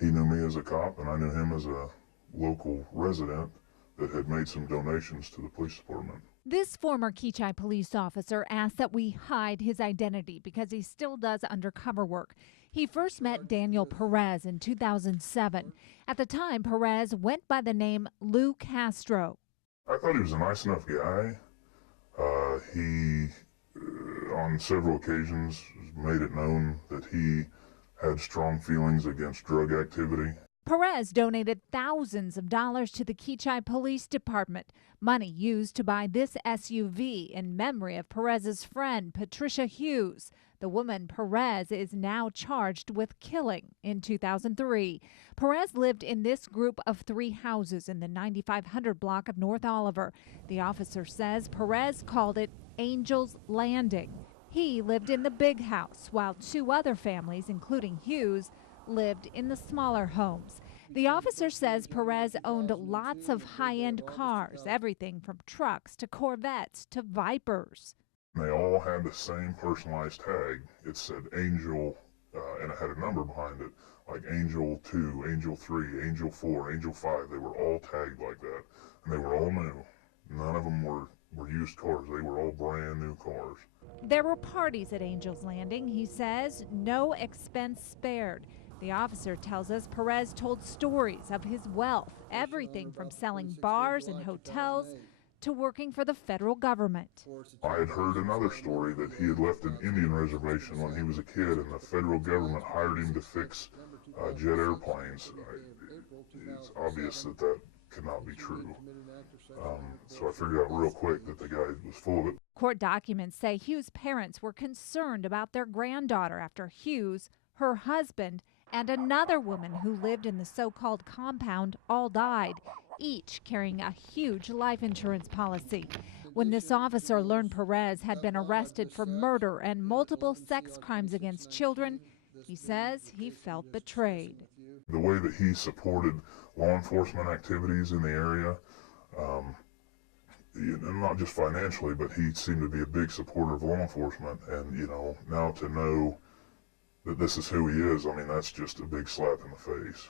He knew me as a cop, and I knew him as a local resident that had made some donations to the police department. This former Keachai police officer asked that we hide his identity because he still does undercover work. He first met Daniel Perez in 2007. At the time, Perez went by the name Lou Castro. I thought he was a nice enough guy. He, on several occasions, made it known that he had strong feelings against drug activity. Perez donated thousands of dollars to the Keachai Police Department, money used to buy this SUV in memory of Perez's friend, Patricia Hughes, the woman Perez is now charged with killing in 2003. Perez lived in this group of 3 houses in the 9500 block of North Oliver. The officer says Perez called it Angel's Landing. He lived in the big house, while 2 other families, including Hughes, lived in the smaller homes. The officer says Perez owned lots of high-end cars, everything from trucks to Corvettes to Vipers. They all had the same personalized tag. It said Angel, and it had a number behind it, like Angel 2, Angel 3, Angel 4, Angel 5. They were all tagged like that, and they were all new. None of them were used cars. They were all brand new cars. There were parties at Angel's Landing, he says, no expense spared. The officer tells us Perez told stories of his wealth, everything from selling bars and hotels to working for the federal government. I had heard another story that he had left an Indian reservation when he was a kid, and the federal government hired him to fix jet airplanes. It's obvious that that could not be true. So I figured out real quick that the guy was full of it. Court documents say Hughes' parents were concerned about their granddaughter after Hughes, her husband, and another woman who lived in the so-called compound all died, each carrying a huge life insurance policy. When this officer learned Perez had been arrested for murder and multiple sex crimes against children, he says he felt betrayed. The way that he supported law enforcement activities in the area, not just financially, but he seemed to be a big supporter of law enforcement. And, now to know that this is who he is, I mean, that's just a big slap in the face.